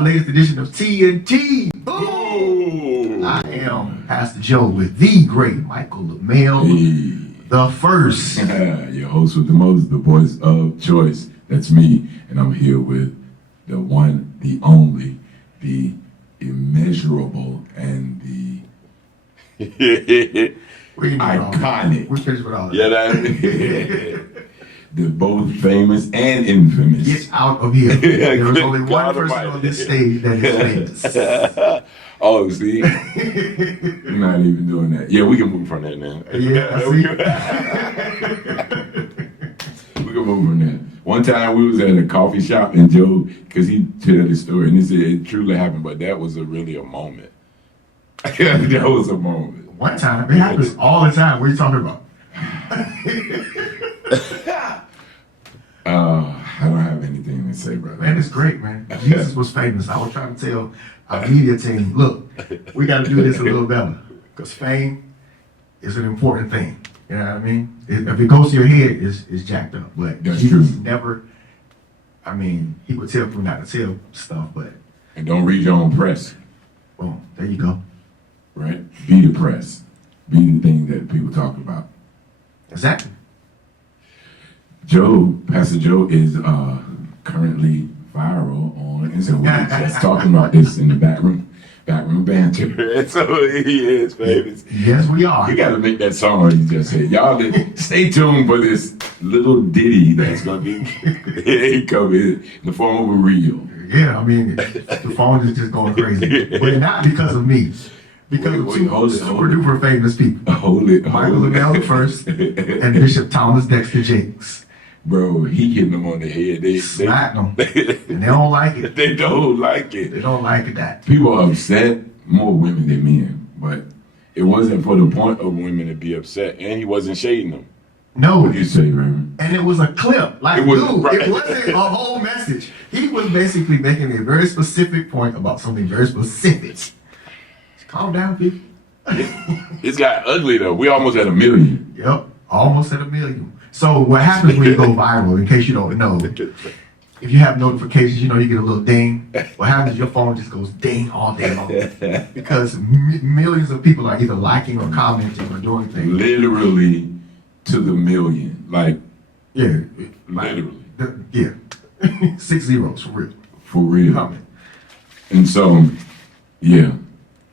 our latest edition of TNT. Oh! I am Pastor Joe with the great Michael LaMelle, the first. Your host with the most, the voice of choice. That's me. And I'm here with the one, the only, the immeasurable, and the iconic. We finished with all that. Yeah, that the both famous and infamous. Get out of here. There is only one person on this stage that is famous. Oh, see? You're not even doing that. Yeah, we can move from that now. Yeah, I see. We can move from that. One time we was at a coffee shop and Joe, because he told the story, and he said it truly happened, but that was really a moment. That was a moment. One time? It happens all the time. What are you talking about? I don't have anything to say, brother. Man, it's great, man. Jesus was famous. I was trying to tell our media team, look, we got to do this a little better. Because fame is an important thing. You know what I mean? If it goes to your head, it's jacked up. But That's Jesus true. never, I mean, he would tell people not to tell stuff, but. And don't read your own press. Well, there you go. Right? Be the press. Be the thing that people talk about. Exactly. Pastor Joe is currently viral on Instagram. We were just talking about this in the backroom banter. So he is famous. Yes, we are. You gotta make that song you just said. Y'all stay tuned for this little ditty that's gonna be coming in the form of a reel. Yeah, I mean, the phone is just going crazy. But not because of me. Because of two super duper famous people. Michael LaMelle the first and Bishop Thomas Dexter Jakes. Bro, he hitting them on the head. They smack them. And they don't like it. They don't like it. They don't like that. People are upset, more women than men. But it wasn't for the point of women to be upset. And he wasn't shading them. No. What you say, Reverend? And it was a clip. Like, it wasn't a whole message. He was basically making a very specific point about something very specific. Calm down, people. It's got ugly, though. We almost at 1 million. Yep, almost at 1 million. So what happens when you go viral, in case you don't know, if you have notifications, you know, you get a little ding. What happens is your phone just goes ding all day long. Because millions of people are either liking or commenting or doing things. Literally to the million. Like, yeah. Literally. Yeah. 6 zeros, for real. For real. Comment. And so, yeah.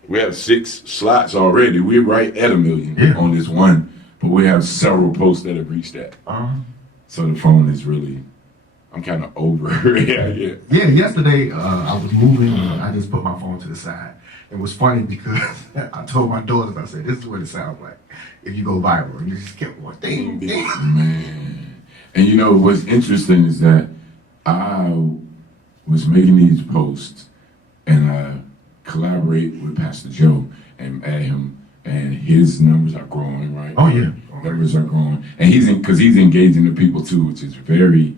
We have 6 slots already. We're right at 1 million on this one. But we have several posts that have reached that. So the phone is really, I'm kind of over. Yeah, yesterday I was moving and I just put my phone to the side. It was funny because I told my daughters, I said, this is what it sounds like if you go viral. And it just kept going, ding, ding. Man. And you know, what's interesting is that I was making these posts and I collaborate with Pastor Joe and add him. And his numbers are growing, right? Oh, yeah. Numbers are growing. And because he's engaging the people too, which is very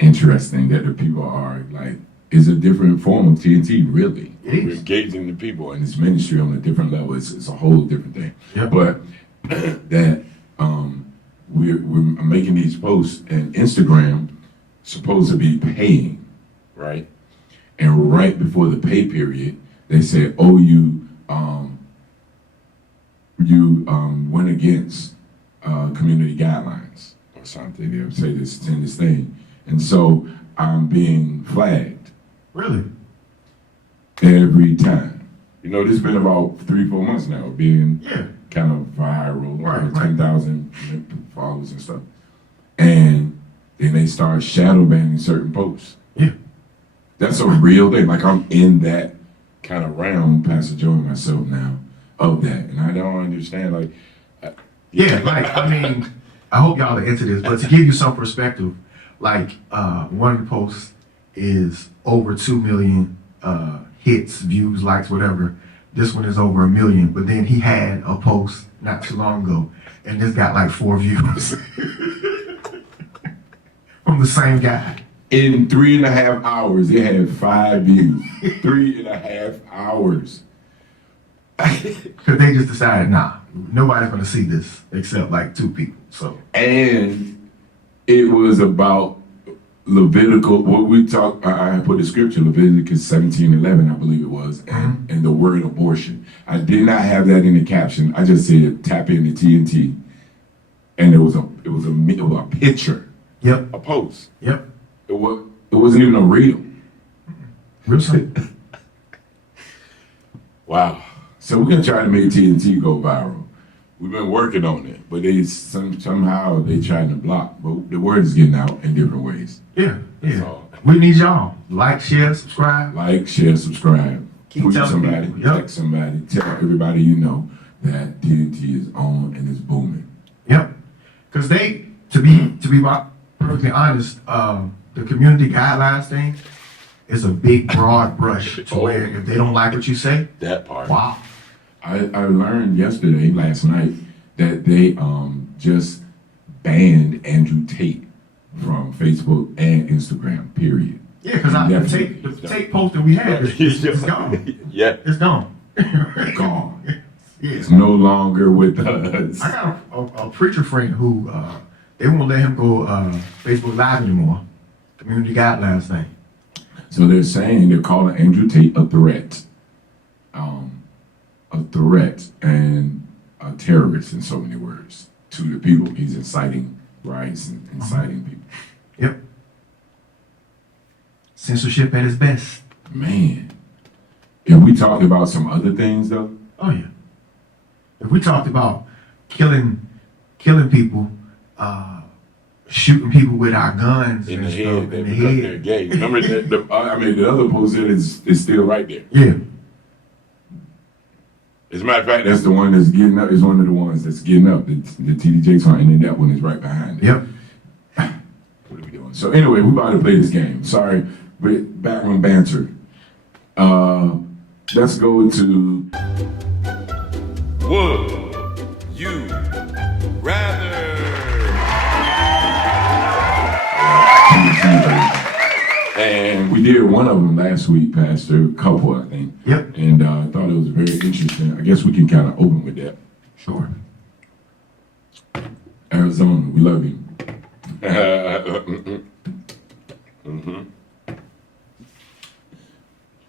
interesting that the people are like, is a different form of TNT, really. We're engaging the people in this ministry on a different level. It's a whole different thing. Yep. But that we're making these posts and Instagram supposed to be paying, right? And right before the pay period, they said, oh, you went against community guidelines or something. They would say this thing. And so I'm being flagged. Really? Every time. You know, this has been about 3-4 months now, being kind of viral, right. 10,000 followers and stuff. And then they start shadow banning certain posts. Yeah. That's a real thing. Like, I'm in that kind of realm, Pastor Joe and myself now, of that. And I don't understand, like... I mean, I hope y'all are into this, but to give you some perspective, like, one of the posts is over 2 million hits, views, likes, whatever. This one is over 1 million, but then he had a post not too long ago, and this got like 4 views from the same guy. In 3.5 hours, it had 5 views. 3.5 hours. Because they just decided, nah, nobody's going to see this except like 2 people. So. And it was about Levitical, what we talk, I put the scripture, Leviticus 17:11, I believe it was, and the word abortion. I did not have that in the caption. I just said tap into TNT, and it was a picture, Yep. a post. Yep. It wasn't even a reel. Real simple. Wow. So we're gonna try to make TNT go viral. We've been working on it, but somehow they trying to block. But the word is getting out in different ways. Yeah. That's Yeah. all. We need y'all. Like, share, subscribe. Like, share, subscribe. Keep Tweet telling somebody, people. Yep. text somebody, tell everybody you know that TNT is on and is booming. Yep. Because to be perfectly honest, the community guidelines thing is a big, broad brush to where if they don't like what you say, That part. wow. I learned last night, that they just banned Andrew Tate from Facebook and Instagram, period. Yeah, because the tape post that we had is gone. Yeah. It's gone. Gone. Yeah. It's no longer with us. I got a preacher friend who they won't let him go Facebook Live anymore. Community guidelines thing. So they're calling Andrew Tate a threat. A threat and a terrorist, in so many words, to the people. He's inciting riots and inciting people. Yep. Censorship at its best. Man. If we talked about some other things though, Oh yeah. If we talked about killing people, shooting people with our guns in and the stuff head, in that the because they're head. gay. Remember the other post there is still right there. Yeah. As a matter of fact, that's the one that's getting up. Is one of the ones that's getting up. The TD Jakes one, and then that one is right behind it. Yep. What are we doing? So anyway, we're about to play this game. Sorry, but backroom banter. Let's go to. Would you rather? And we did one of them last week, Pastor, a couple, I think. Yep. And I thought it was very interesting. I guess we can kind of open with that. Sure. Arizona, we love you.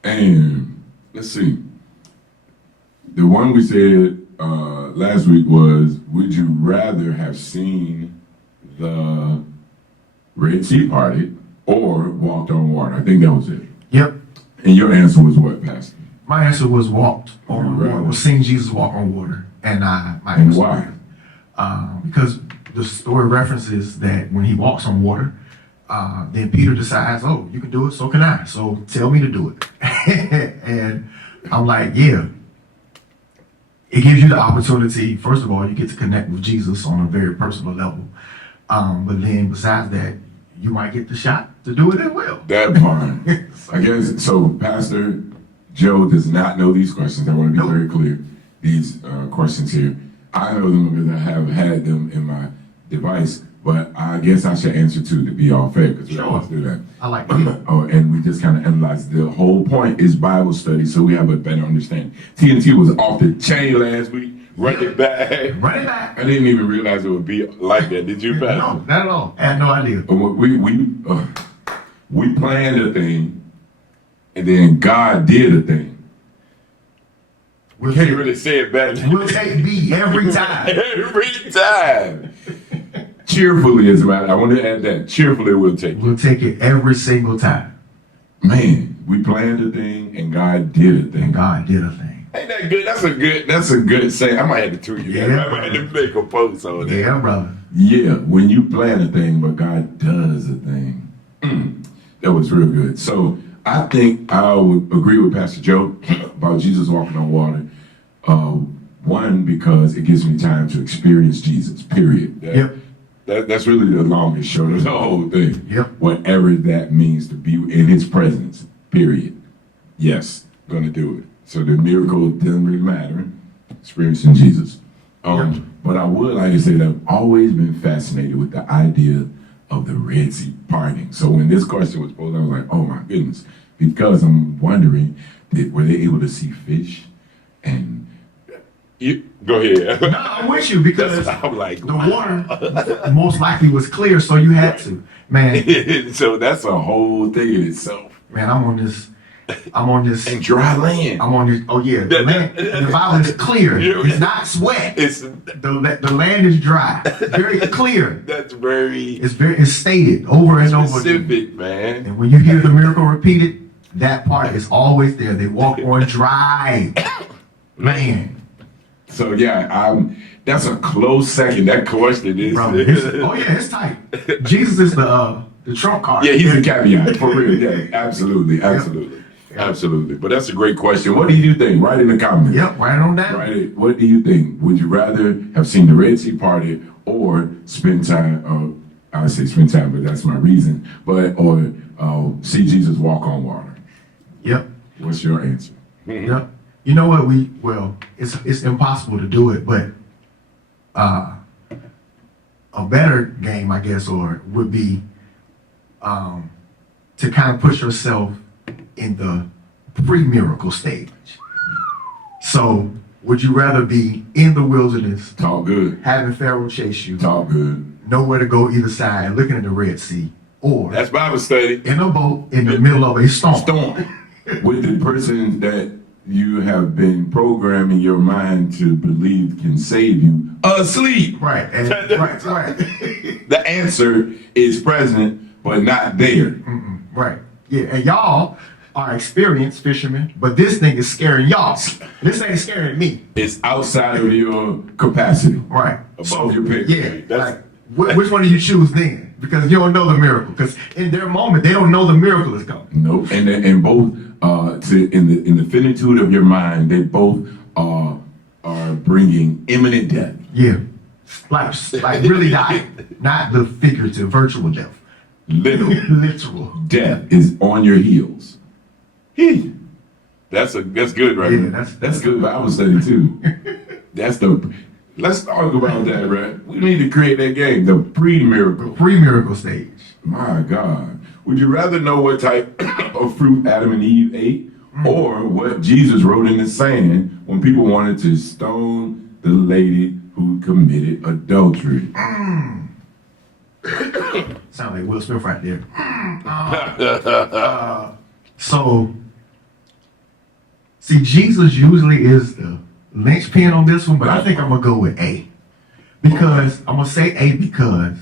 And let's see. The one we said last week was, would you rather have seen the Red Sea parted or walked on water? I think that was it. Yep. And your answer was what, Pastor? My answer was walked on Right. water. Was seeing Jesus walk on water, and my And answer why? because the story references that when he walks on water, then Peter decides, oh, you can do it, so can I. So tell me to do it. And I'm like, yeah. It gives you the opportunity, first of all, you get to connect with Jesus on a very personal level. But then besides that, you might get the shot to do it as well. That part. I guess, so Pastor Joe does not know these questions. I want to be very clear. These questions here. I know them because I have had them in my device, but I guess I should answer too to be all fair, because we always do that. I like that. And we just kind of analyze. The whole point is Bible study, so we have a better understanding. TNT was off the chain last week. Run it back. Run it back. I didn't even realize it would be like that. Did you, Pastor? No, not at all. I had no idea. We planned a thing, and then God did a thing. We'll Can't take, really say it better. we'll take B every time. Every time. Cheerfully, as a matter. I want to add that. Cheerfully, we'll take it. We'll take it every single time. Man, we planned a thing, and God did a thing. And God did a thing. Ain't that good? That's a good saying. I might have to tweet you. Yeah, I might have to make a post on that. Yeah, brother. Yeah, when you plan a thing, but God does a thing. That was real good. So I think I would agree with Pastor Joe about Jesus walking on water. One, because it gives me time to experience Jesus, period. Yep. That's really the longest short of the whole thing. Yep. Whatever that means to be in his presence, period. Yes, gonna do it. So the miracle doesn't really matter. Experiencing Jesus. Yep. But I would like to say that I've always been fascinated with the idea of the Red Sea parting. So when this question was posed, I was like, oh my goodness. Because I'm wondering, were they able to see fish? And You go ahead. No, I'm with you because I'm like, the water most likely was clear, so you had to. Man, so that's a whole thing in itself. man, I'm on this. And dry land. I'm on this. Oh yeah, the land. The Bible is clear. It's not wet. It's The land is dry. Very clear. That's very. It's stated over and over specific, again. man. And when you hear the miracle repeated, that part is always there. They walk on dry. Man. So yeah, that's a close second. That question is. Bro, it's tight. Jesus is the trump card. Yeah, he's a caveat for real. Yeah, absolutely. Absolutely. But that's a great question. What do you think? Write in the comments. Yep, write it on down. Write it. What do you think? Would you rather have seen the Red Sea parted or spend time? I say spend time, but that's my reason. Or see Jesus walk on water. Yep. What's your answer? Yep. You know what? It's impossible to do it, but a better game, I guess, would be to kind of push yourself in the pre-miracle stage. So, would you rather be in the wilderness, Talk good. having Pharaoh chase you, Talk good. nowhere to go either side, looking at the Red Sea, or That's Bible study. in a boat in the middle of a storm? With the person that you have been programming your mind to believe can save you asleep. Right. Right. The answer is present, but not there. Right. Yeah. And y'all are experienced fishermen, but this thing is scaring y'all. This ain't scaring me. It's outside of your capacity. Right. Above your pay. Yeah. That's, Which one do you choose then? Because you don't know the miracle. Because in their moment, they don't know the miracle is coming. nope. And both in the finitude of your mind, they both are bringing imminent death. Yeah. Like really dying. Not the figurative, virtual death. Literal. Death is on your heels. That's good, right? Yeah, that's good Bible study too. Let's talk about that, right? We need to create that game, the pre-miracle. Pre-miracle stage. My God. Would you rather know what type of fruit Adam and Eve ate or what Jesus wrote in the sand when people wanted to stone the lady who committed adultery? Sound like Will Smith right there. So, see, Jesus usually is the linchpin on this one, but I think I'm going to go with A. Because, I'm going to say A because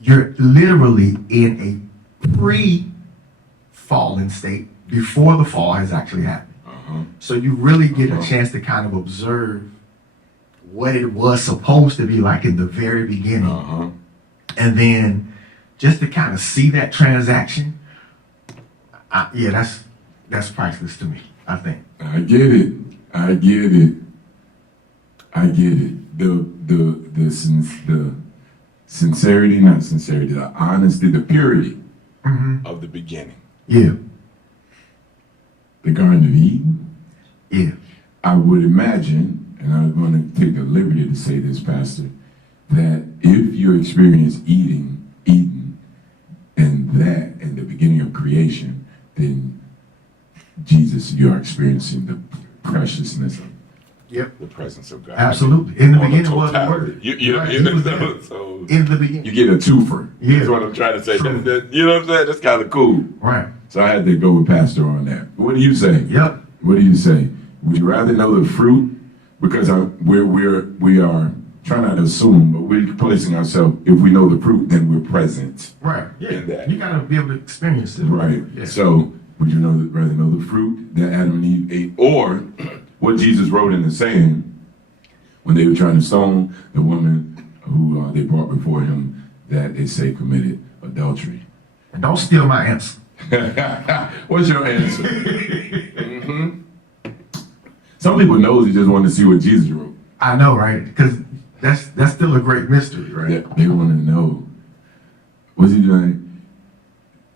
you're literally in a pre-fallen state before the fall has actually happened. So you really get a chance to kind of observe what it was supposed to be like in the very beginning. And then just to kind of see that transaction, that's priceless to me, I think. I get it. The sincerity, not sincerity, the honesty, the purity of the beginning. Yeah. The Garden of Eden. Yeah. I would imagine, and I'm going to take the liberty to say this, Pastor, that if you experience Eden and that in the beginning of creation, then Jesus, you're experiencing the preciousness of the presence of God. Absolutely. In the beginning was the Word. So in the beginning. you get a twofer. Yeah. That's what I'm trying to say. You know what I'm saying? That's kind of cool. Right. So I had to go with Pastor on that. What do you say? Yep. What do you say? Would you rather know the fruit? Because we are trying not to assume, but we're placing ourselves. If we know the fruit, then we're present. Right. Yeah. In that. You gotta be able to experience it. Right. Yeah. So would you rather know the fruit that Adam and Eve ate, or what Jesus wrote in the sand when they were trying to stone the woman who they brought before him that they say committed adultery? And don't steal my answer. What's your answer? Some people know they just want to see what Jesus wrote. I know, right? Because that's still a great mystery, right? They want to know. What's he doing?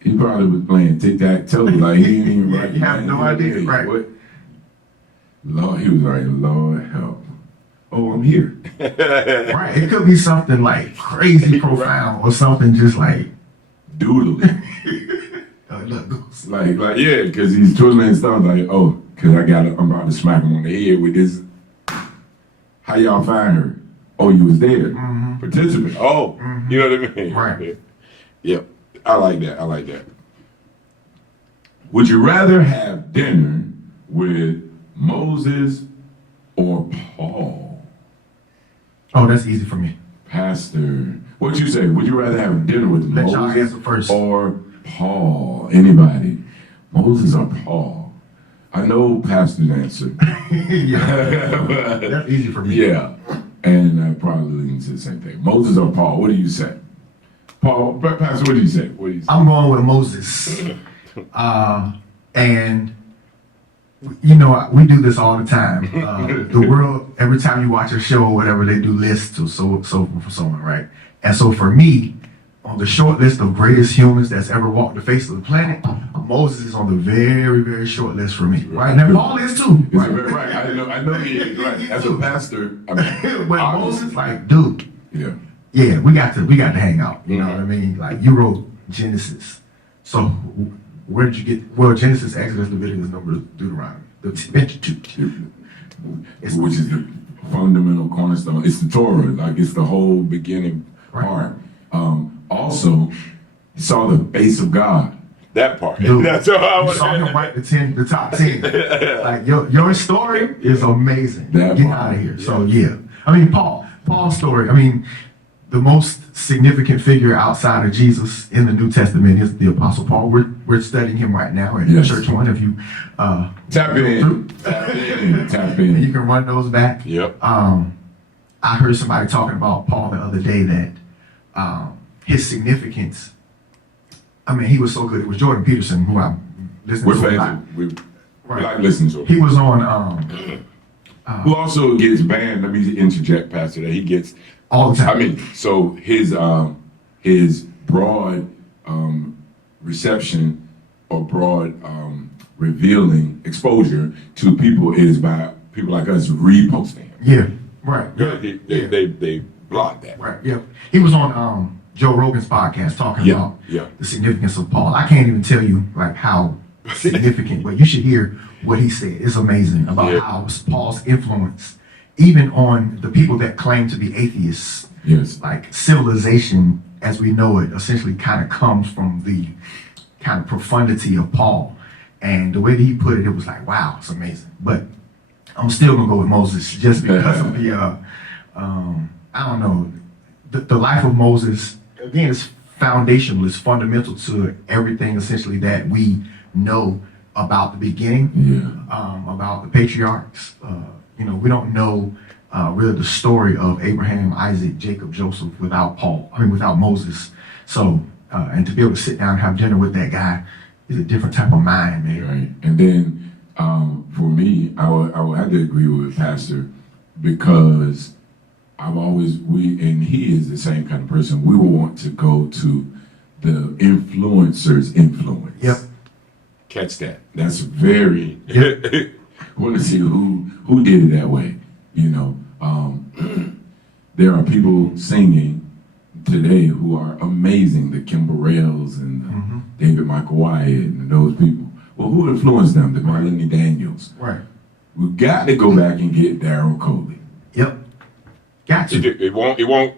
He probably was playing tic-tac-toe, like he didn't even write. You have no idea, right? What? Lord, he was like, Lord help. Oh, I'm here. Right. It could be something like crazy profound or something just like doodling. like yeah, because he's twiddling his thumbs like, oh, because I'm about to smack him on the head with this How y'all find her? Oh, you was there. Participant. Oh, you know what I mean? Right. Yep. I like that. Would you rather have dinner with Moses or Paul? Oh, that's easy for me. Pastor, what'd you say? Would you rather have dinner with Let y'all Moses answer first. or Paul? Anybody? Moses or Paul? I know Pastor's answer. Yeah, that's easy for me. Yeah, and I probably lean to the same thing. Moses or Paul? What do you say? Paul, Pastor, what do you say? I'm going with Moses. And you know, we do this all the time. The world, every time you watch a show or whatever, they do lists or so for someone, right? And so for me, on the short list of greatest humans that's ever walked the face of the planet, Moses is on the very, very short list for me. Right? And Paul is too. Right? Right. I know he is. Right. As a pastor, I mean, but Moses, like, dude. Yeah. Yeah, we got to hang out. You know what I mean? Like, you wrote Genesis. So where did you get? Well, Genesis, Exodus, Leviticus, Numbers, Deuteronomy, the Pentateuch. Which is the fundamental cornerstone. It's the Torah. Like, it's the whole beginning part. Also, he saw the face of God. That part. Dude, That's all I you saw him write the top 10. Like, your story is amazing. That Get part. out of here. Yeah. So yeah, I mean Paul's story. I mean, the most significant figure outside of Jesus in the New Testament is the Apostle Paul. We're studying him right now in Church One. If you tap in. You can run those back. Yep. I heard somebody talking about Paul the other day that his significance. I mean, he was so good. It was Jordan Peterson, who I listened to a lot. We like listening to him. He was on. Who also gets banned? Let me interject, Pastor. That he gets all the time. I mean, so his broad reception or broad revealing exposure to people is by people like us reposting him. Yeah. Right. Yeah. They block that. Right. Yeah. He was on Joe Rogan's podcast talking about the significance of Paul. I can't even tell you like how significant, but you should hear what he said. It's amazing about how Paul's influence, even on the people that claim to be atheists. Yes. Like civilization as we know it essentially kind of comes from the kind of profundity of Paul. And the way that he put it, it was like, wow, it's amazing. But I'm still gonna go with Moses just because of the I don't know, the life of Moses, again, is foundational, it's fundamental to everything essentially that we know about the beginning, about the patriarchs. You know, we don't know really the story of Abraham, Isaac, Jacob, Joseph without Moses. So, and to be able to sit down and have dinner with that guy is a different type of mind, man. Right. And then for me, I would have to agree with Pastor because and he is the same kind of person. We will want to go to the influencer's influence. Yep. Catch that. That's very. We want to see who did it that way. You know, there are people singing today who are amazing. The Kim Burrells and David Michael Wyatt and those people. Well, who influenced them? The Marlene Daniels. Right. We got to go back and get Daryl Coley. Yep. Got you. It won't.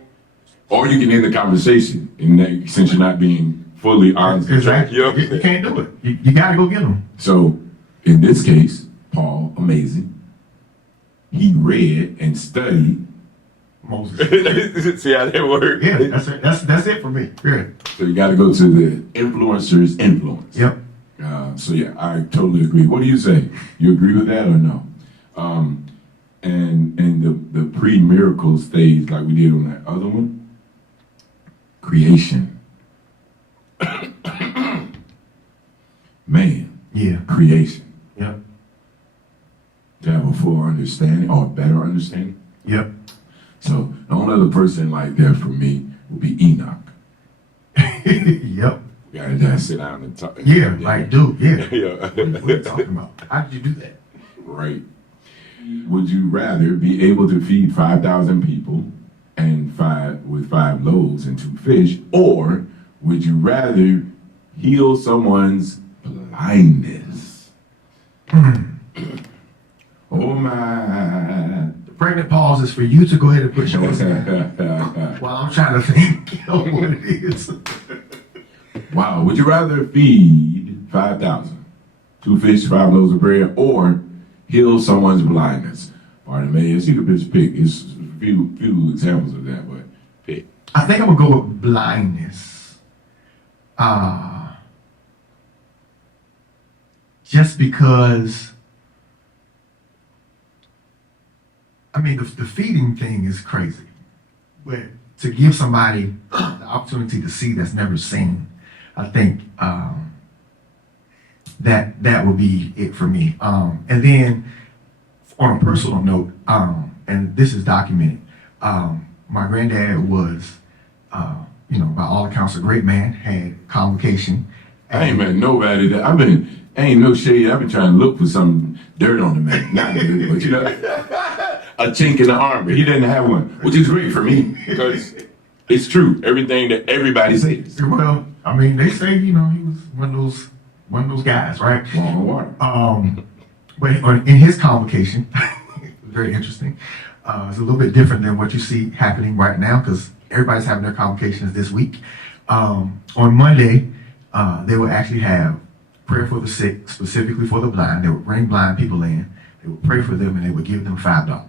Or you can end the conversation, and since you're not being fully honest. Exactly. You can't do it. You got to go get them. So, in this case, Paul, amazing. He read and studied Moses. See how that works? Yeah, that's it for me. Yeah. So you got to go to the influencer's influence. Yep. So yeah, I totally agree. What do you say? You agree with that or no? And the pre-miracle stage, like we did on that other one, creation. Man. Yeah. Creation. Yep. To have a full understanding or a better understanding. Yep. So the only other person like that for me would be Enoch. Yep. We gotta just sit down and talk. Yeah, like, dude, yeah. Yeah. What are you talking about? How did you do that? Right. Would you rather be able to feed 5,000 people with 5 loaves and 2 fish, or would you rather heal someone's blindness? Oh my. pregnant pause is for you to go ahead and put yours in while I'm trying to think what it is. Wow. Would you rather feed 5,000, 2 fish, 5 loaves of bread, or heal someone's blindness? Bartimaeus, you could just pick. It's a few examples of that, but pick. I think I'm gonna go with blindness. Just because, I mean, the feeding thing is crazy. But to give somebody the opportunity to see that's never seen, I think that would be it for me. And then on a personal note, and this is documented, my granddad was, by all accounts, a great man, had convocation. I ain't met nobody that ain't no shade. I've been trying to look for some dirt on the man. Not good, but a chink in the armor. He didn't have one, which is great for me because it's true. Everything that everybody says. Well, I mean, they say, he was one of those guys, right? Walking on water. But in his convocation, very interesting. It's a little bit different than what you see happening right now because everybody's having their convocations this week. On Monday, they would actually have prayer for the sick, specifically for the blind. They would bring blind people in. They would pray for them, and they would give them $5.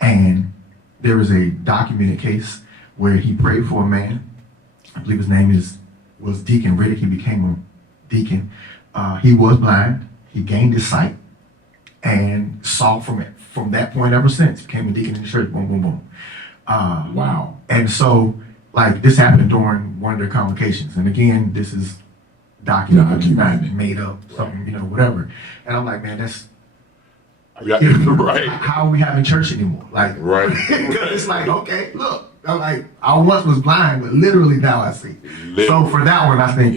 And there is a documented case where he prayed for a man. I believe his name was Deacon Riddick. He became a deacon. He was blind. He gained his sight and saw from that point ever since. Became a deacon in the church. Boom, boom, boom. Wow. And so, this happened during one of their convocations. And again, this is documented, not made up, something, whatever. And I'm like, man, that's right. How are we having church anymore? Right. Because it's like, okay, look, I'm like, I once was blind, but literally now I see. Literally. So for that one, I think,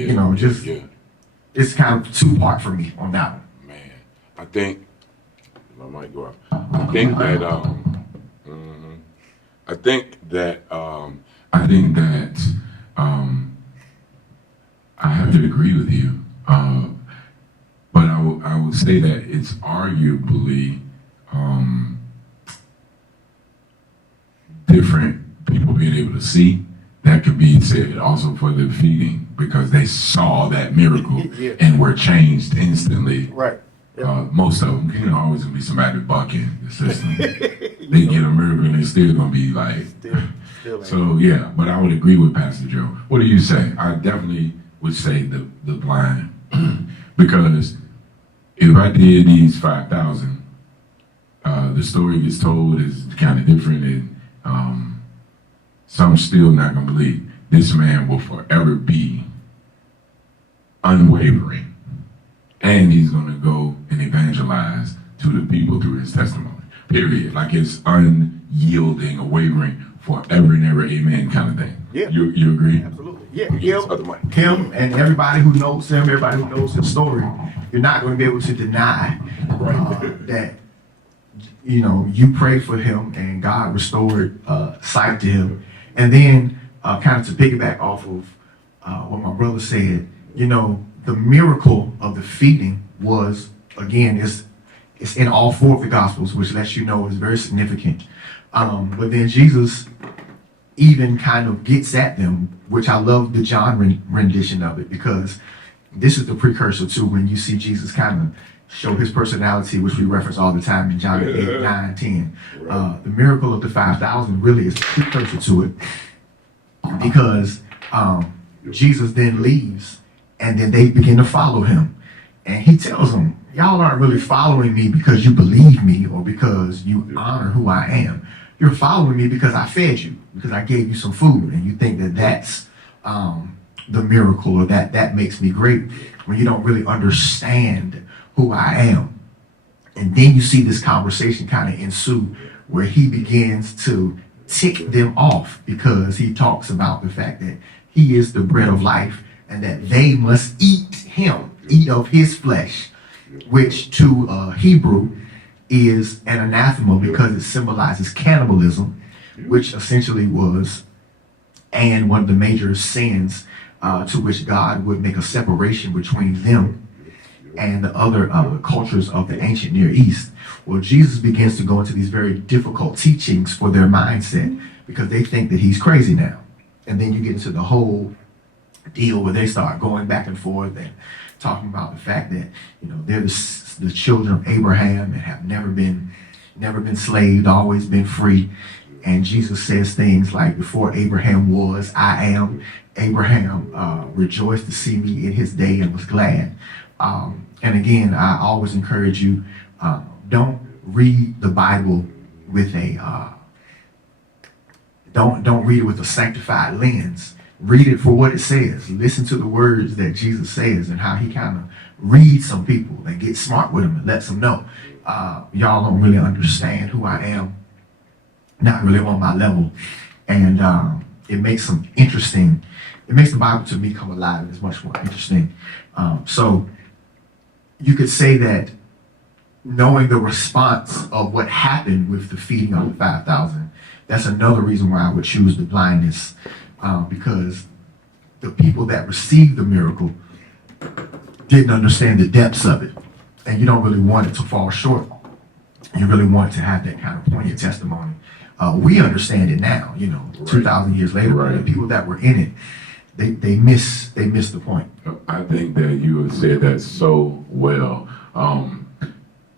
it's kind of two-part for me on that one. Man, I think I might go out. I think that I have to agree with you, but I would say that it's arguably different people being able to see. That could be said also for the feeding because they saw that miracle and were changed instantly. Right. Yep. Most of them, always gonna be somebody bucking the system. They get a miracle and they're still gonna be like. So yeah, but I would agree with Pastor Joe. What do you say? I definitely would say the blind because if I did these 5,000, the story gets told is kind of different, and some still not gonna believe. This man will forever be unwavering, and he's gonna go and evangelize to the people through his testimony. Period. Like it's unyielding, or wavering forever and ever, amen, kind of thing. Yeah. You agree? Absolutely. Yeah. Him and everybody who knows him, everybody who knows his story, you're not going to be able to deny that, you prayed for him and God restored sight to him. And then kind of to piggyback off of what my brother said, the miracle of the feeding was, again, it's in all 4 of the Gospels, which lets you know is very significant. But then Jesus even kind of gets at them, which I love the John rendition of it, because this is the precursor to when you see Jesus kind of show his personality, which we reference all the time in John 8, 9, 10. The miracle of the 5,000 really is the precursor to it, because Jesus then leaves, and then they begin to follow him. And he tells them, y'all aren't really following me because you believe me or because you honor who I am. You're following me because I fed you, because I gave you some food, and you think that that's the miracle, or that makes me great, when you don't really understand who I am. And then you see this conversation kind of ensue where he begins to tick them off, because he talks about the fact that he is the bread of life and that they must eat of his flesh, which to Hebrew is an anathema because it symbolizes cannibalism, which essentially was, and one of the major sins to which God would make a separation between them and the other cultures of the ancient Near East. Well, Jesus begins to go into these very difficult teachings for their mindset because they think that he's crazy now. And then you get into the whole deal where they start going back and forth and talking about the fact that, they're the children of Abraham and have never been slaved, always been free. And Jesus says things like, before Abraham was, I am. Abraham rejoiced to see me in his day and was glad. And again, I always encourage you, don't read the Bible with don't read it with a sanctified lens. Read it for what it says. Listen to the words that Jesus says and how he kind of reads some people and gets smart with them and lets them know, y'all don't really understand who I am, not really on my level. And it makes the Bible to me come alive. It's much more interesting. So you could say that knowing the response of what happened with the feeding of the 5,000, that's another reason why I would choose the blindness, because the people that received the miracle didn't understand the depths of it. And you don't really want it to fall short. You really want to have that kind of poignant testimony. We understand it now, right. 2,000 years later, right. The people that were in it, they miss the point. I think that you have said that so well.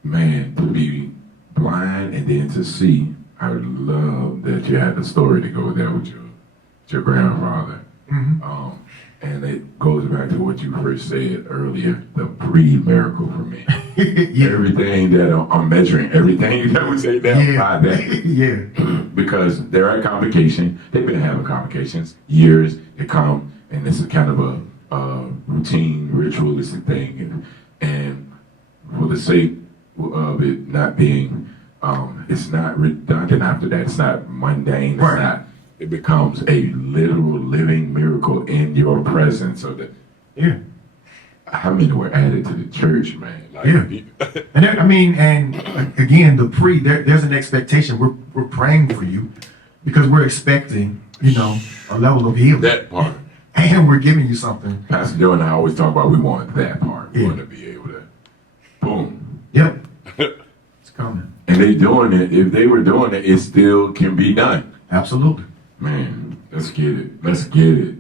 Man, to be blind and then to see, I love that you had the story to go there with your grandfather. Mm-hmm. And it goes back to what you first said earlier, the pre-miracle for me. Yeah. Everything that I'm measuring, everything that we say now, by that. Yeah. Because they're at convocation. They've been having convocations years. They come, and this is kind of a routine, ritualistic thing. And for the sake of it not being, it's not redundant after that. It's not mundane. It's not. It becomes a literal living miracle in your presence. So that, how many were added to the church, man? And again, there's an expectation. We're praying for you because we're expecting, a level of healing. That part. And we're giving you something. Pastor Joe and I always talk about we want that part. We want to be able to, boom. Yep. It's coming. And they doing it. If they were doing it, it still can be done. Absolutely. Man, let's get it. Let's get it.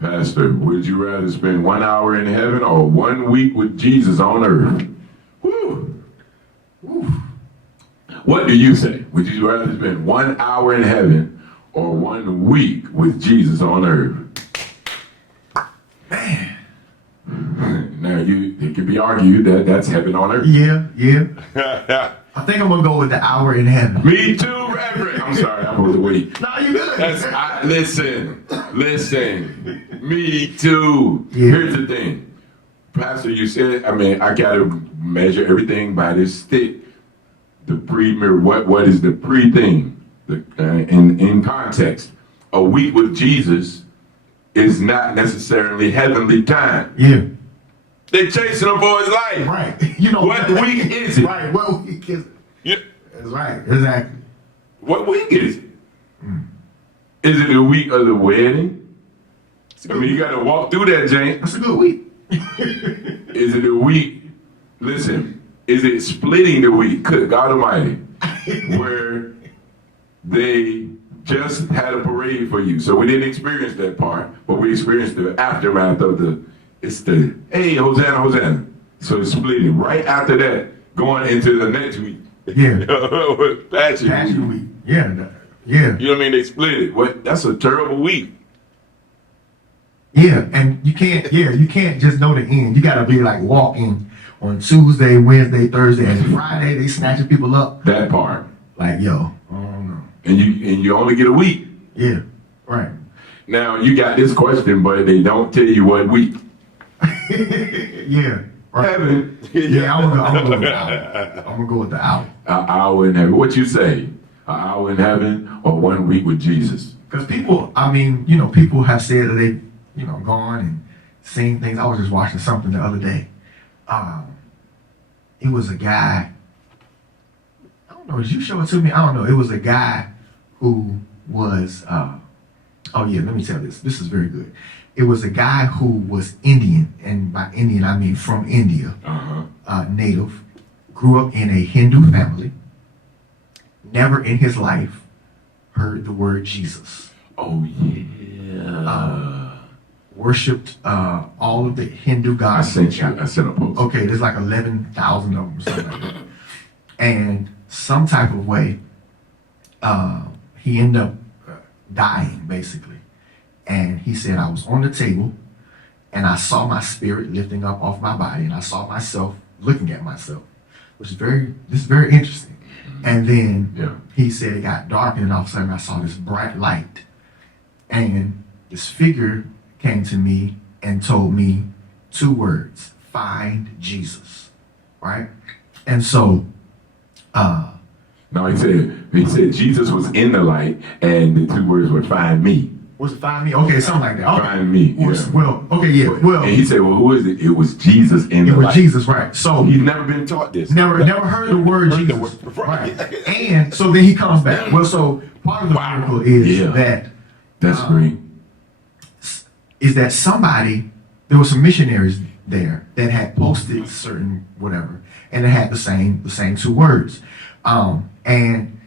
Pastor, would you rather spend 1 hour in heaven or 1 week with Jesus on earth? Woo. Woo. What do you say? Would you rather spend 1 hour in heaven or 1 week with Jesus on earth? Man. Now, it can be argued that that's heaven on earth. Yeah. I think I'm going to go with the hour in heaven. Me too, Reverend. I'm sorry, I'm going to wait. No, you good. Listen. Me too. Yeah. Here's the thing. Pastor, you said, I got to measure everything by this stick. The pre-mirror, what is the pre-thing? In context, a week with Jesus is not necessarily heavenly time. Yeah. They're chasing him for his life. Right. What week is it? Right. What week is it? Yeah. That's right. Exactly. What week is it? Is it the week of the wedding? You got to walk through that, Jane. That's a good week. Is it a week? Listen, is it splitting the week? Good God Almighty. Where they just had a parade for you. So we didn't experience that part, but we experienced the aftermath of hey, Hosanna, Hosanna. So it's splitting. Right after that, going into the next week. Yeah. Passion week. Yeah. You know what I mean? They split it. That's a terrible week. Yeah, and you can't just know the end. You gotta be like walking on Tuesday, Wednesday, Thursday, and Friday they snatching people up. That part. Like, yo, I don't know. And you only get a week. Yeah, right. Now you got this question, but they don't tell you what week. Yeah. Right. Heaven. Yeah, I'm gonna go with the hour. I'm gonna go with the hour. An hour in heaven. What you say? An hour in heaven or 1 week with Jesus? Because people have said that they, gone and seen things. I was just watching something the other day. It was a guy. I don't know. Did you show it to me? I don't know. It was a guy who was Oh yeah, let me tell this. This is very good. It was a guy who was Indian, and by Indian I mean from India, native, grew up in a Hindu family, never in his life heard the word Jesus. Oh yeah. Worshipped all of the Hindu gods. I sent a post. Okay, there's like 11,000 of them, something like that. And some type of way, he ended up dying, basically. And he said, I was on the table, and I saw my spirit lifting up off my body, and I saw myself looking at myself, which is very interesting. And then he said it got dark, and all of a sudden I saw this bright light. And this figure came to me and told me 2 words: find Jesus, right? And so, no, he said Jesus was in the light, and the 2 words were find me. Was it find me? Okay, something like that. Okay. Find me. Yeah. Well, okay, yeah. Well, and he said, well, who is it? It was Jesus in the light. It was Jesus, right? So he's never been taught this. Never heard the word Jesus. Right. And so then he comes back. Well, so part of the miracle is that that's great. Is that there were some missionaries there that had posted certain whatever, and it had the same 2 words. And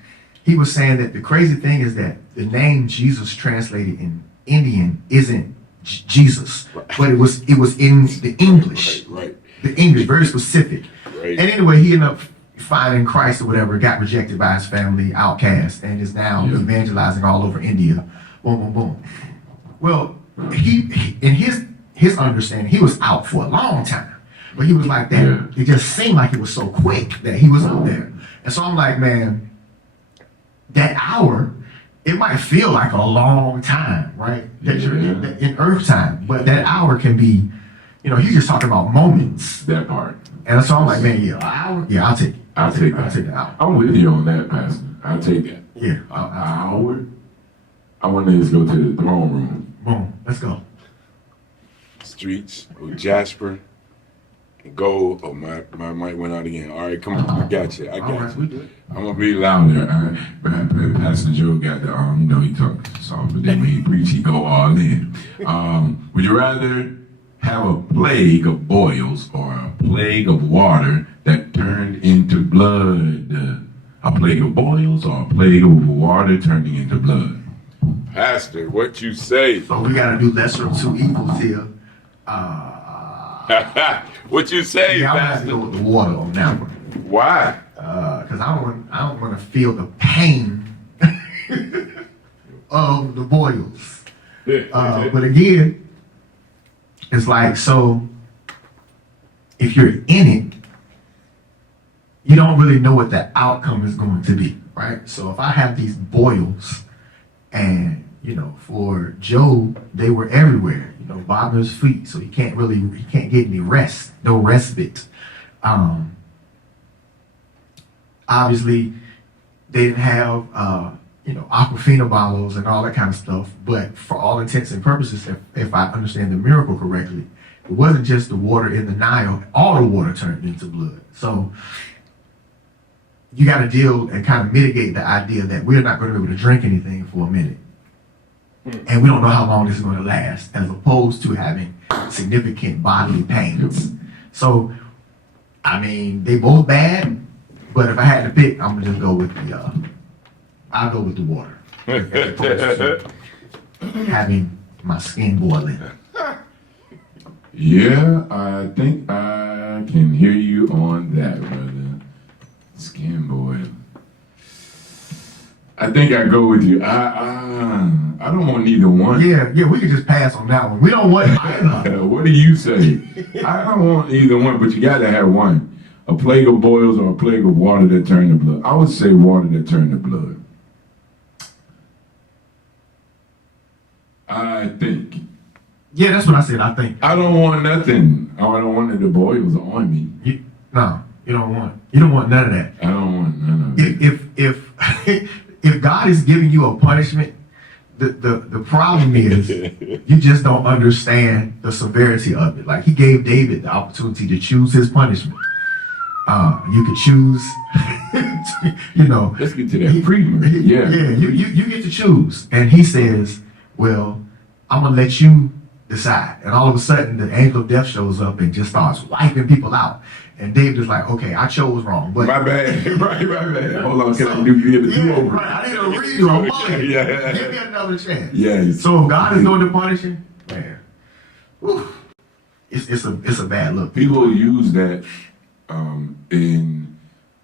he was saying that the crazy thing is that the name Jesus translated in Indian isn't Jesus, but it was in the English. Right. The English, very specific. Right. And anyway, he ended up finding Christ or whatever, got rejected by his family, outcast, and is now evangelizing all over India. Boom, boom, boom. Well, he in his understanding, he was out for a long time. But he was like that. Yeah. It just seemed like it was so quick that he was up there. And so I'm like, man, that hour, it might feel like a long time, right? That you're in earth time. But that hour can be, he's just talking about moments. That part. And so I'm like, man, an hour? Yeah, I'll take it. I'll take the hour. I'm with you on that, Pastor. I'll take that. Yeah. An hour? I want to just go to the throne room. Boom. Let's go. Streets of Jasper. Gold. Oh, my mic went out again. All right, come on. I got you. I'm going to be louder. Pastor Joe got the, he talks soft, but then when he preach, he go all in. Would you rather have a plague of boils or a plague of water that turned into blood? A plague of boils or a plague of water turning into blood? Pastor, what you say? So we got to do lesser of 2 evils here. What you say, yeah, Pastor? I'm gonna go with the water on that one. Why? Because I don't want to feel the pain of the boils. But again, it's like, so if you're in it, you don't really know what the outcome is going to be, right? So if I have these boils, and for Job, they were everywhere. Bothering his feet, so he can't get any rest, no respite. Obviously, they didn't have Aquafina bottles and all that kind of stuff. But for all intents and purposes, if I understand the miracle correctly, it wasn't just the water in the Nile; all the water turned into blood. So you got to deal and kind of mitigate the idea that we're not going to be able to drink anything for a minute. And we don't know how long this is going to last, as opposed to having significant bodily pains. So, I mean, they both bad, but if I had to pick, I'm gonna just go with I'll go with the water, as opposed to having my skin boiling. Yeah, I think I can hear you on that, brother. Skin boiling. I think I go with you. I don't want neither one. Yeah, we can just pass on that one. We don't want either. What do you say? I don't want either one, but you got to have one. A plague of boils or a plague of water that turn to blood. I would say water that turn to blood. I think. Yeah, that's what I said. I think. I don't want nothing. I don't want the boils on me. No, you don't want none of that. I don't want none of it. If God is giving you a punishment, the problem is you just don't understand the severity of it. Like, he gave David the opportunity to choose his punishment. You could choose, Let's get to that freedom. Yeah, you get to choose. And he says, well, I'm gonna let you decide. And all of a sudden, the angel of death shows up and just starts wiping people out. And David is like, okay, I chose wrong. But my bad. Right, my bad. Hold on, can I give it a do-over? Right, I need to redo a bullet. Yeah. Give me another chance. Yes. So if God is doing the punishing, man, whew, it's a bad look. People use that in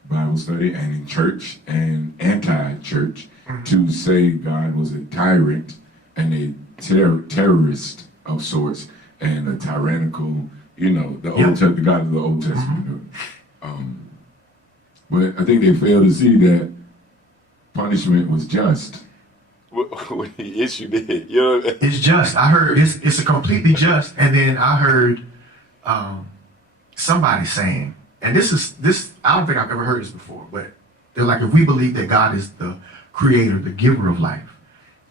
Bible study and in church and anti-church to say God was a tyrant and a terrorist of sorts and a tyrannical, the God of the Old Testament. But I think they fail to see that punishment was just. Yes, you did. It's just. I heard it's a completely just, and then I heard somebody saying, and this I don't think I've ever heard this before, but they're like, if we believe that God is the creator, the giver of life,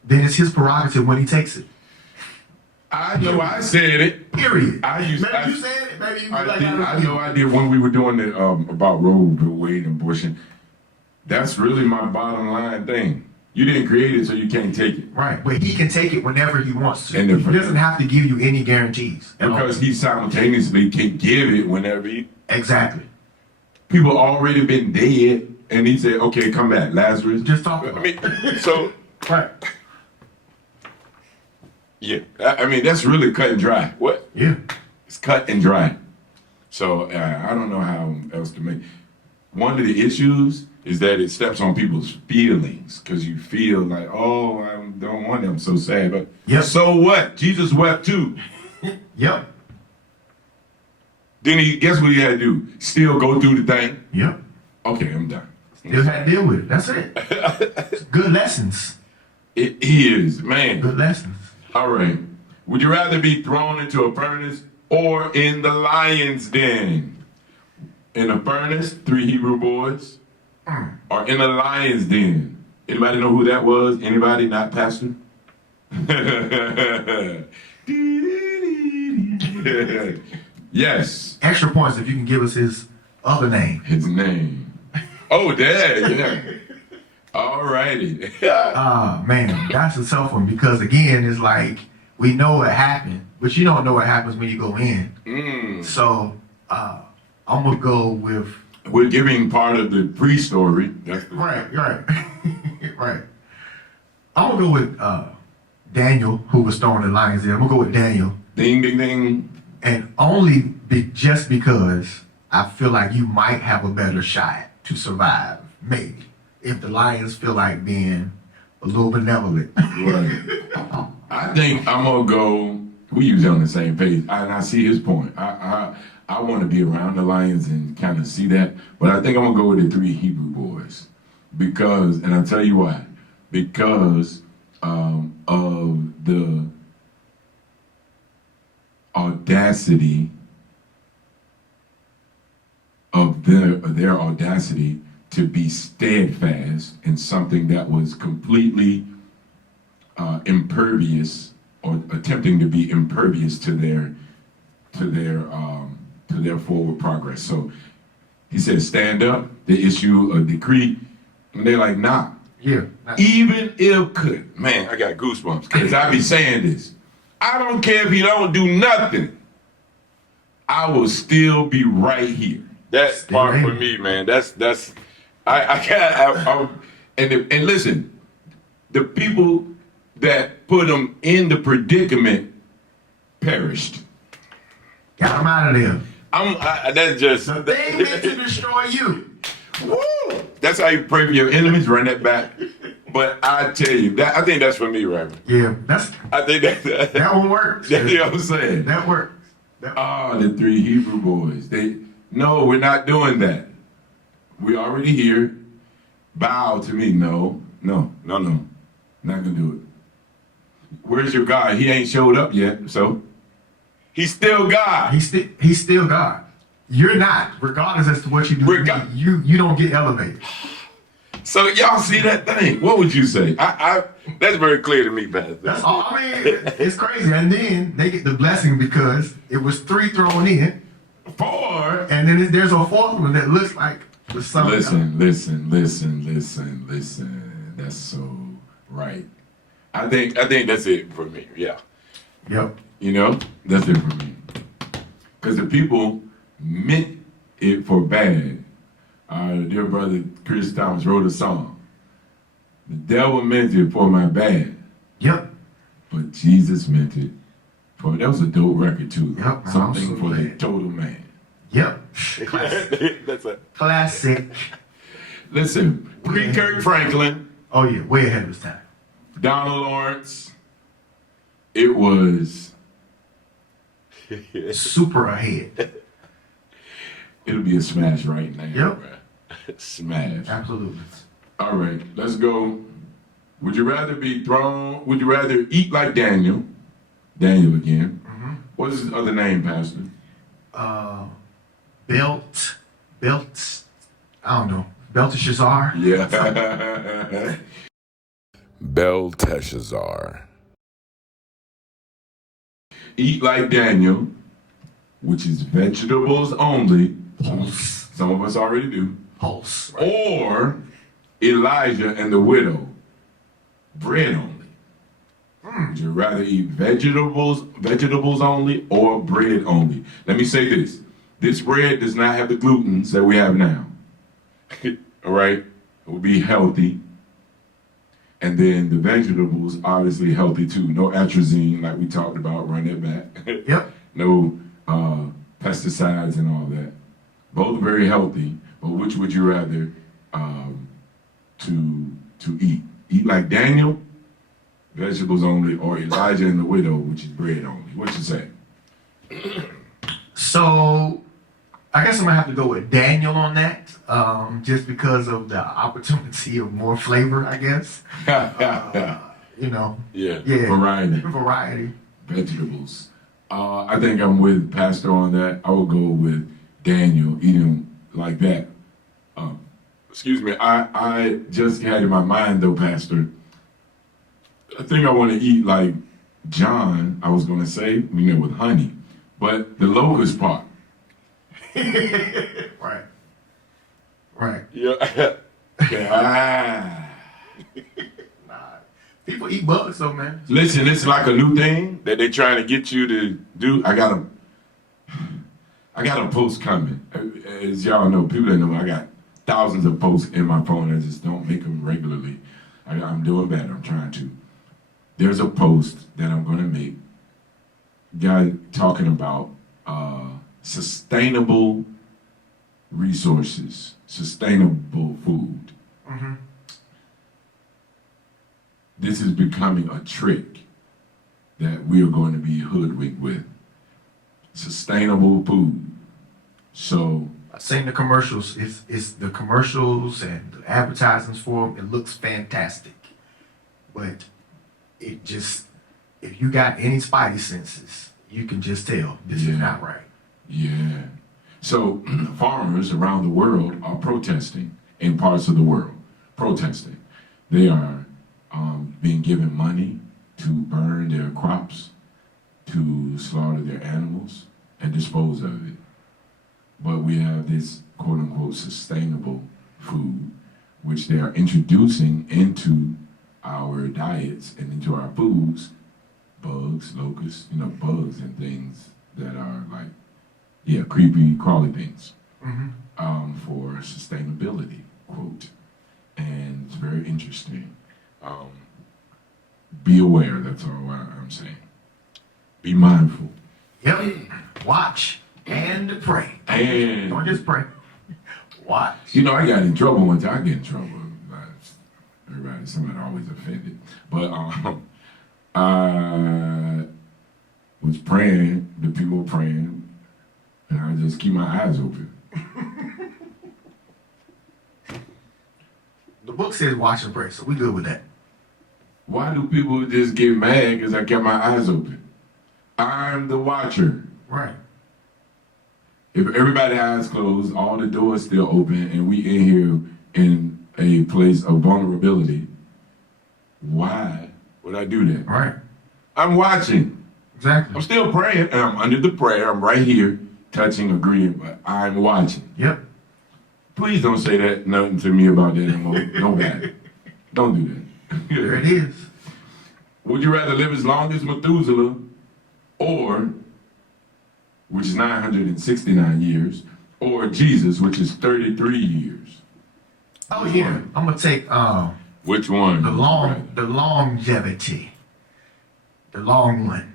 then it's his prerogative when he takes it. I know I said it. Period. You said it. Maybe you I know I did when we were doing it about Roe v. Wade and abortion. That's really my bottom line thing. You didn't create it, so you can't take it. Right, but he can take it whenever he wants to. And he doesn't have to give you any guarantees. Because he simultaneously can give it whenever he... Exactly. People already been dead, and he said, okay, come back, Lazarus. Just talk about it. So... Right. Yeah. I mean, that's really cut and dry. What? Yeah. It's cut and dry. So I don't know how else to make. One of the issues is that it steps on people's feelings because you feel like, oh, I don't want them. I'm so sad. But so what? Jesus wept too. Yep. Then guess what he had to do? Still go through the thing. Yep. Okay, I'm done. Still had to deal with it. That's it. It's good lessons. It is, man. Good lessons. All right. Would you rather be thrown into a furnace or in the lion's den? In a furnace, 3 Hebrew boys, or in a lion's den? Anybody know who that was? Anybody not pastor? Yes. Extra points if you can give us his other name. His name. Oh, Dad, yeah. All righty. Man, that's a tough one because again, it's like we know what happened, but you don't know what happens when you go in. So I'm gonna go with. We're giving part of the pre-story. Right. Right. I'm gonna go with Daniel, who was thrown in the lion's den. I'm gonna go with Daniel. Ding, ding, ding. And only just because I feel like you might have a better shot to survive, maybe. If the lions feel like being a little benevolent. Right. I think I'm gonna go. We usually on the same page, and I see his point. I want to be around the lions and kind of see that, but I think I'm gonna go with the 3 Hebrew boys because, and I'll tell you why. Because of the audacity of their audacity to be steadfast in something that was completely impervious or attempting to be impervious to their forward progress. So he said, stand up, they issue a decree, and they're like, nah. Yeah. Even if man, I got goosebumps because I be saying this. I don't care if you don't do nothing. I will still be right here. That part for me, man. I can't. And listen, the people that put them in the predicament perished. Got them out of there. That's just. The thing meant to destroy you. Woo! That's how you pray for your enemies. Run that back. But I tell you, I think that's for me, right? Yeah, I think that one works. That's what I'm saying. That works. The 3 Hebrew boys. No, we're not doing that. We already here. Bow to me. No. Not gonna do it. Where's your God? He ain't showed up yet, so he's still God. He's still God. You're not, regardless as to what you do. You don't get elevated. So y'all see that thing? What would you say? That's very clear to me, Pastor. That's all. I mean, it's crazy. And then they get the blessing because it was 3 thrown in. 4. And then there's a 4th one that looks like the sun. Listen. That's so right. I think that's it for me. Yeah. Yep. You know, that's it for me. Because the people meant it for bad. Our dear brother Chris Thomas wrote a song. The devil meant it for my bad, Yep. but Jesus meant it for, that was a dope record too. Yep, Something I'm so for the glad. total man. Yep. Classic. That's it. Classic. Listen, Pre-Kirk Franklin, Oh yeah, way ahead of his time. Donald Lawrence, it was, Super ahead. it'll be a smash right now. Yep. Bruh. Smash. Absolutely. All right, let's go. Would you rather would you rather eat like Daniel? Daniel again. Mm-hmm. What is his other name, Pastor? Belt. I don't know. Belteshazzar. Yeah. Belteshazzar. Eat like Daniel, which is vegetables only. Pulse. Some of us already do. Pulse. Or Elijah and the widow, bread only. Would you rather eat vegetables only, or bread only? Let me say this. This bread does not have the glutens that we have now. All right? It will be healthy. And then the vegetables, obviously healthy too. No atrazine, like we talked about, run it back. Yep. No pesticides and all that. Both very healthy, but which would you rather to eat? Eat like Daniel, vegetables only, or Elijah and the widow, which is bread only? What you say? So, I guess I'm gonna have to go with Daniel on that, just because of the opportunity of more flavor, I guess. You know. Yeah. Yeah. Variety. Variety. Vegetables. I think I'm with Pastor on that. I would go with Daniel, eating like that. Excuse me, I just had in my mind though, Pastor, I think I want to eat like John, I was going to say, with honey, but the locust part. Right. Right. Yeah. Ah. Nah. People eat bugs though, man. Listen, it's like a new thing. That they trying to get you to do. I got a post coming. As y'all know, people that know, I got thousands of posts in my phone. I just don't make them regularly. I'm doing better. I'm trying to. There's a post that I'm going to make. Guy talking about sustainable resources, sustainable food. Mm-hmm. This is becoming a trick that we are going to be hoodwinked with. Sustainable food. So I've seen the commercials. It's the commercials and the advertisements for them. It looks fantastic, but it just, if you got any spidey senses, you can just tell this is not right. yeah. So farmers around the world are protesting in parts of the world. Protesting. They are being given money to burn their crops, to slaughter their animals, and dispose of it. But we have this quote unquote sustainable food, which they are introducing into our diets and into our foods, bugs, locusts, bugs and things that are like, creepy, crawly things, for sustainability, quote. And it's very interesting. Be aware, that's all I'm saying. Be mindful. Yep. Watch and pray. And Don't just pray. Watch. I got in trouble one time. I get in trouble. Somebody always offended. But I was praying, the people were praying, and I just keep my eyes open. The book says watch and pray, so we good with that. Why do people just get mad because I kept my eyes open? I'm the watcher. Right. If everybody's eyes closed, all the doors still open, and we in here in a place of vulnerability, why would I do that? Right. I'm watching. Exactly. I'm still praying, and I'm under the prayer. I'm right here, touching, agreeing, but I'm watching. Yep. Please don't say that nothing to me about that anymore. Nobody. Don't do that. There it is. Would you rather live as long as Methuselah, or, which is 969 years, or Jesus, which is 33 years? Oh yeah, I'm gonna take Which one? the longevity, the long one.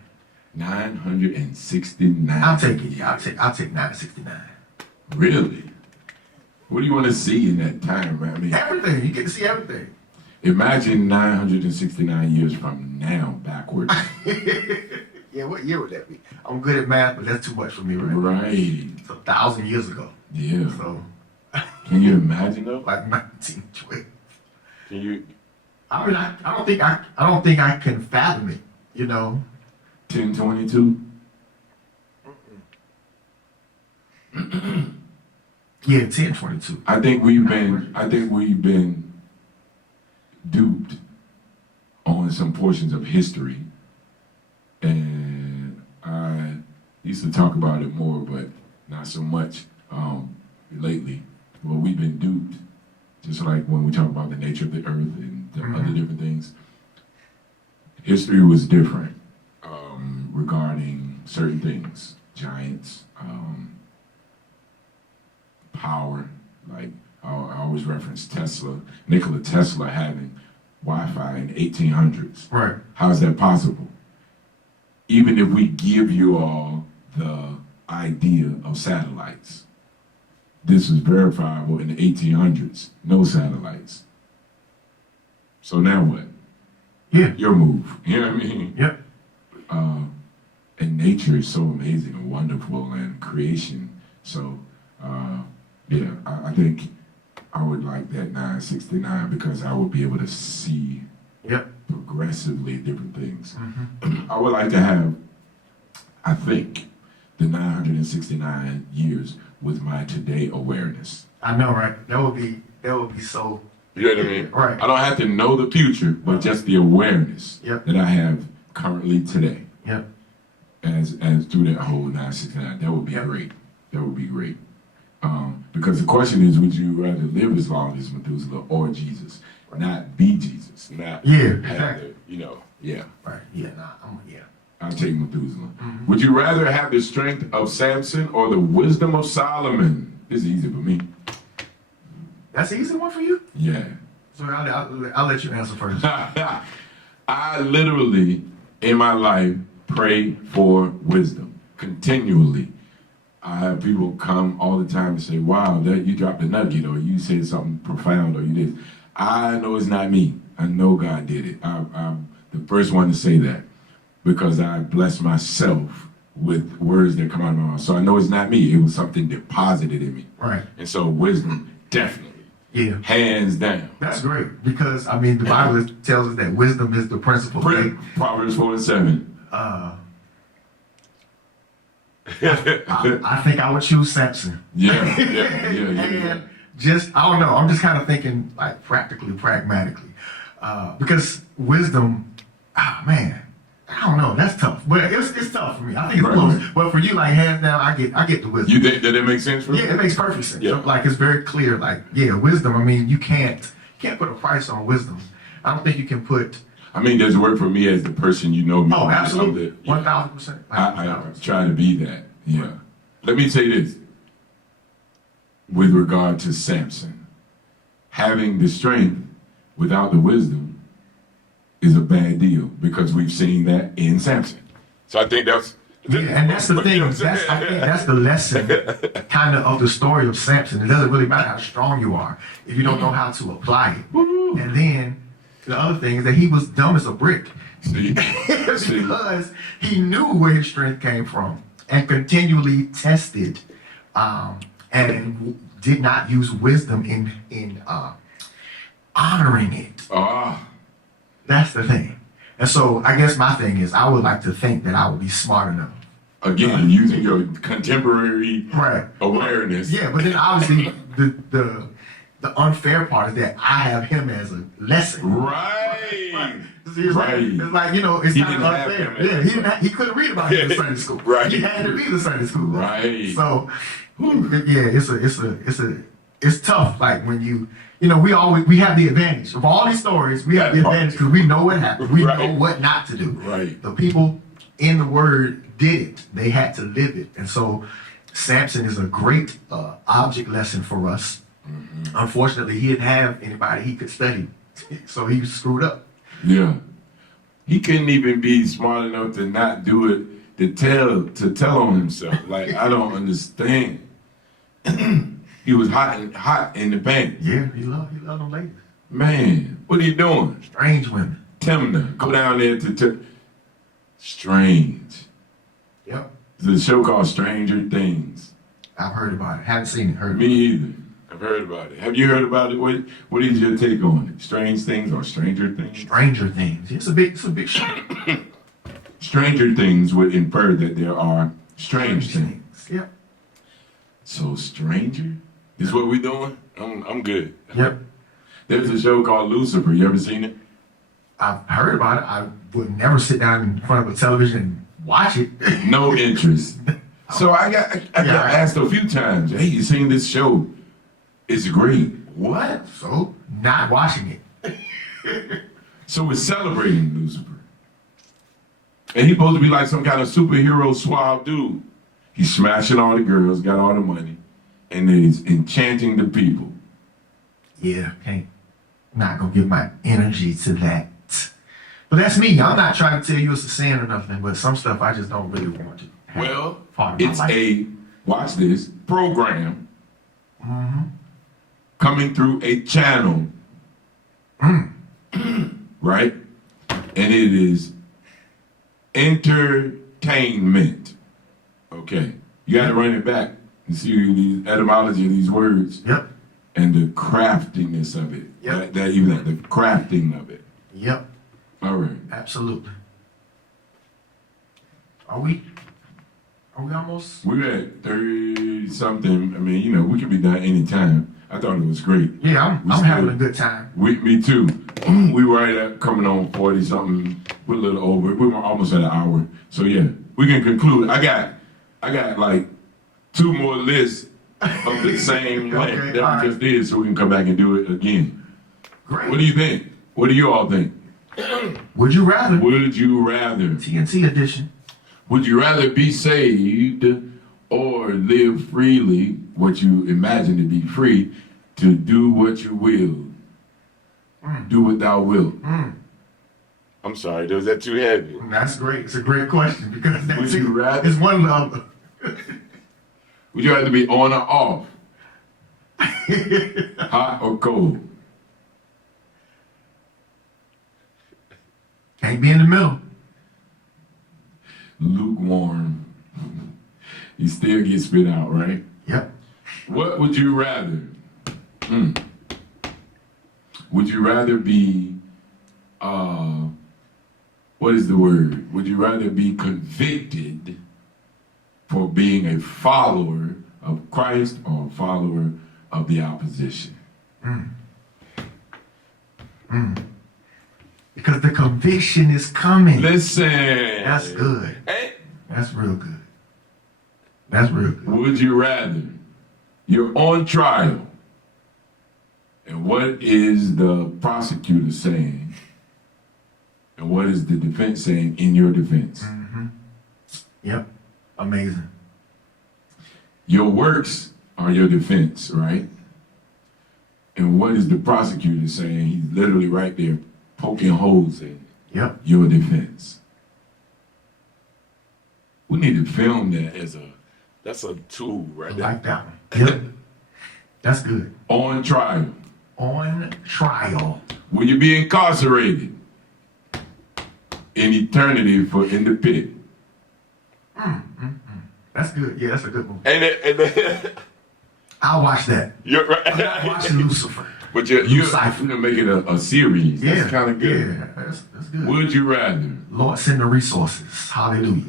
969. I'll take it. Yeah, I'll take 969. Really? What do you want to see in that time? I mean, Everything, you get to see everything. imagine 969 years from now backwards. Yeah, what year would that be? I'm good at math, but that's too much for me, right? Right. It's 1,000 years ago. Yeah. So, Can you imagine though? like 1912. Can you? I mean, I don't think I can fathom it. You know. 1022. Yeah, 1022. I think we've been duped on some portions of history, and I used to talk about it more, but not so much lately. But we've been duped, just like when we talk about the nature of the earth and the other different things. History was different regarding certain things, giants, power. Like I always reference Tesla, Nikola Tesla having Wi-Fi in 1800s. Right. How is that possible? Even if we give you all the idea of satellites, this was verifiable in the 1800s. No satellites. So now what? Yeah. Your move. You know what I mean? Yep. And nature is so amazing and wonderful, and creation. So, yeah, I think I would like that 969 because I would be able to see Yep. progressively different things. I would like to have, I think, the 969 years with my today awareness. I know, right? That would be so. You know what I mean? Right. I don't have to know the future, but just the awareness Yep. that I have currently today. Yep. As through that whole 969, that would be Yep. great. That would be great. Because the question is, would you rather live as long as Methuselah or Jesus, not be Jesus? Not Yeah. have Exactly. the, you know. Yeah, Right. Yeah. Nah. Yeah. I'll take Methuselah. Would you rather have the strength of Samson or the wisdom of Solomon? This is easy for me. That's the easy one for you. Yeah. So I'll let you answer first. I literally, in my life, pray for wisdom continually. I have people come all the time and say, wow, that you dropped a nugget, or you said something profound, or you did. I know it's not me. I know God did it. I'm the first one to say that because I bless myself with words that come out of my mouth. So I know it's not me. It was something deposited in me. Right. And so wisdom, definitely. Yeah. Hands down. That's great because I mean the Bible tells us that wisdom is the principle. Right? Proverbs 4:7. I think I would choose Samson. Yeah. And just I don't know. I'm just kind of thinking like pragmatically, because wisdom. Ah man, I don't know. That's tough. But it's tough for me. I think it's close. But for you, like hands down, I get the wisdom. You think that it makes sense for you? Yeah, it makes perfect sense. Yeah. Like it's very clear. Like yeah, wisdom. I mean, you can't put a price on wisdom. I don't think you can put. I mean, there's work for me as the person you know me. Oh, absolutely, Yeah. 1,000%. I try to be that. Yeah. Let me say this. With regard to Samson, having the strength without the wisdom is a bad deal because we've seen that in Samson. So I think that's. Yeah, and that's the thing. You know what I'm I saying? think that's the lesson, kind of the story of Samson. It doesn't really matter how strong you are if you don't know how to apply it. Woo. And then the other thing is that he was dumb as a brick See? because he knew where his strength came from and continually tested, and did not use wisdom in honoring it. That's the thing. And so I guess my thing is I would like to think that I would be smart enough. Again, using your contemporary Right. awareness. Yeah, but then obviously the unfair part is that I have him as a lesson. Right. See, it's Right. It's like, you know, it's He kind of didn't have unfair. him as He couldn't read about it in Sunday school. Right. He had to be the Sunday school. Right. So, yeah, it's tough. Like when we have the advantage of all these stories. We have the advantage because we know what happened. We know what not to do. Right. The people in the Word did it. They had to live it, and so Samson is a great object lesson for us. Mm-hmm. Unfortunately, he didn't have anybody he could study, so he was screwed up. Yeah. He couldn't even be smart enough to not do it, to tell on himself. Like, I don't understand. He was hot in the pants. Yeah, he loved them ladies. Man, what are you doing? Strange women. Timna, go down there to Strange. Yep. There's a show called Stranger Things. I've heard about it. Haven't seen it. Heard Me either. I've heard about it. Have you heard about it? What is your take on it? Strange Things or Stranger Things? Stranger Things. It's a big show. Stranger Things would infer that there are strange things. Yep. So Stranger is what we doing? I'm good. Yep. There's a show called Lucifer. You ever seen it? I've heard about it. I would never sit down in front of a television and watch it. No interest. So I got asked a few times, hey, you seen this show? It's great. What? So, not watching it. So we're celebrating Lucifer. And he's supposed to be like some kind of superhero suave dude. He's smashing all the girls, got all the money, and then he's enchanting the people. Yeah, not gonna give my energy to that. But that's me. I'm not trying to tell you it's a sin or nothing, but some stuff I just don't really want to have. Well, part of my it's life. watch this, program coming through a channel, right? And it is entertainment. Okay. You got to run it back and see the etymology of these words. Yep. And the craftiness of it. Yep. The crafting of it. Yep. All right. Absolutely. Are we almost? We're at 30 something. I mean, we can be done anytime. I thought it was great. Yeah, I'm having a good time. Me too. We were right at coming on 40 something. We're a little over. We were almost at an hour. So yeah, we can conclude. I got like 2 more lists of the same length that we just did, so we can come back and do it again. Great. What do you think? What do you all think? Would you rather? Would you rather? TNT edition. Would you rather be saved or live freely, what you imagine to be free, to do what you will? Do what thou wilt. I'm sorry, was that too heavy? That's great. It's a great question because Would you rather? It's one love. Would you rather be on or off? Hot or cold? Can't be in the middle. Lukewarm. You still get spit out, right? Yep. What would you rather? Would you rather be, what is the word? Would you rather be convicted for being a follower of Christ or a follower of the opposition? Because the conviction is coming. Listen. That's good. Hey. That's real good. That's real good. Would you rather? You're on trial. And what is the prosecutor saying? And what is the defense saying in your defense? Yep. Amazing. Your works are your defense, right? And what is the prosecutor saying? He's literally right there poking holes in Yep. your defense. We need to film that That's a tool I right there. like that one. Yep. That's good. on trial. On trial. Will you be incarcerated in eternity in the pit? That's good. Yeah, that's a good one. And I'll watch that. you're right. I'm watching Lucifer. But you're Lucifer. gonna make it a series. Yeah. That's kind of good. Yeah, that's good. Would you rather? Lord, send the resources. Hallelujah.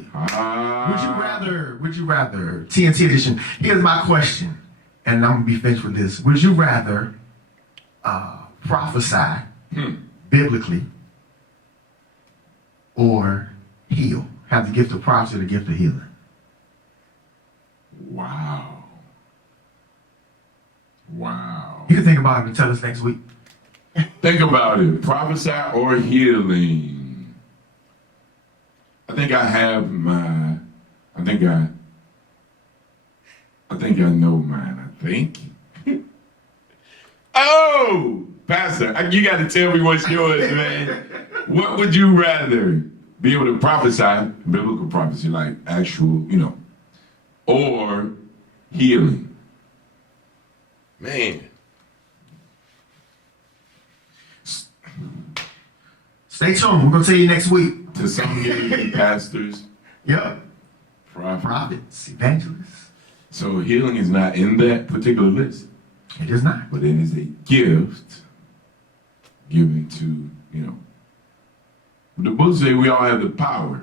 Would you rather, TNT edition, here's my question, and I'm gonna be finished with this. Would you rather prophesy biblically or heal? Have the gift of prophecy or the gift of healing? Wow. Because can think about it and tell us next week. Think about it. Prophesy or healing. I think I have my. I think I know mine. I think. Oh, Pastor, you got to tell me what's yours, man. What would you rather be able to prophesy, biblical prophecy, like actual, or healing? Man. Stay tuned. We're gonna tell you next week. To some giving pastors, Yep. prophets, evangelists. So healing is not in that particular list, It is not. but it is a gift given to, The book says we all have the power.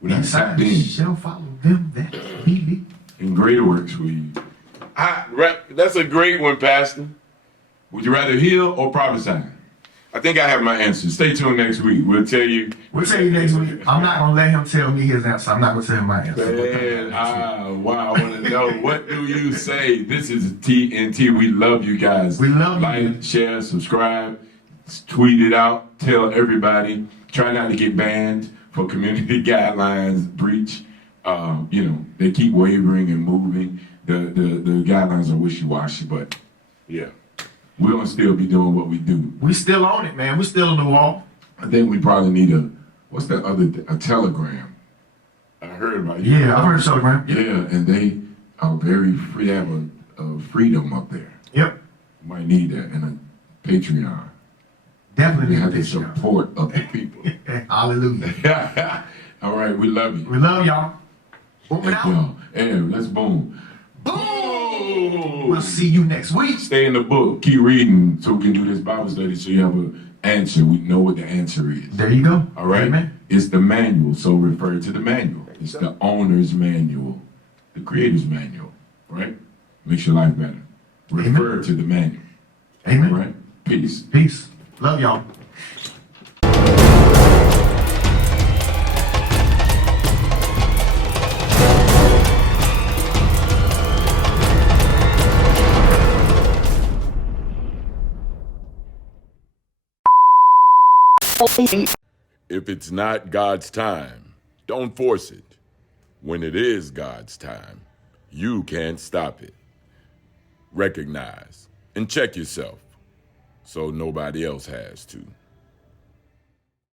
We're not tapped in. Shall follow them that believe. And greater works will you. That's a great one, Pastor. Would you rather heal or prophesy? I think I have my answer. Stay tuned next week. We'll tell you. We'll tell you next week. I'm not gonna let him tell me his answer. I'm not gonna tell him my answer. Man, wow, I want to know. What do you say? This is TNT. We love you guys. We love you. Like, share, subscribe, tweet it out, tell everybody. Try not to get banned for community guidelines breach. They keep wavering and moving. The guidelines are wishy-washy, but Yeah. we're gonna still be doing what we do. We still on it, man. We still on the wall. I think we probably need a telegram. I heard about you. Yeah, I've heard of Telegram. Yeah, and they are very free. They have a freedom up there. Yep. Might need that, and a Patreon. Definitely They need have the this show. support of the people. Hallelujah. All right, we love you. We love y'all. Boom it Thank out. y'all. And let's boom. Boom. We'll see you next week. Stay in the book. Keep reading so we can do this Bible study so you have an answer. We know what the answer is. There you go. All right? Amen. It's the manual, so refer to the manual. It's the owner's manual, the creator's manual, right? Makes your life better. Refer to the manual. Amen. All right? Peace. Peace. Love y'all. If it's not God's time, don't force it. When it is God's time, you can't stop it. Recognize and check yourself so nobody else has to.